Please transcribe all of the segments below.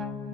Thank you.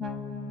Thank you.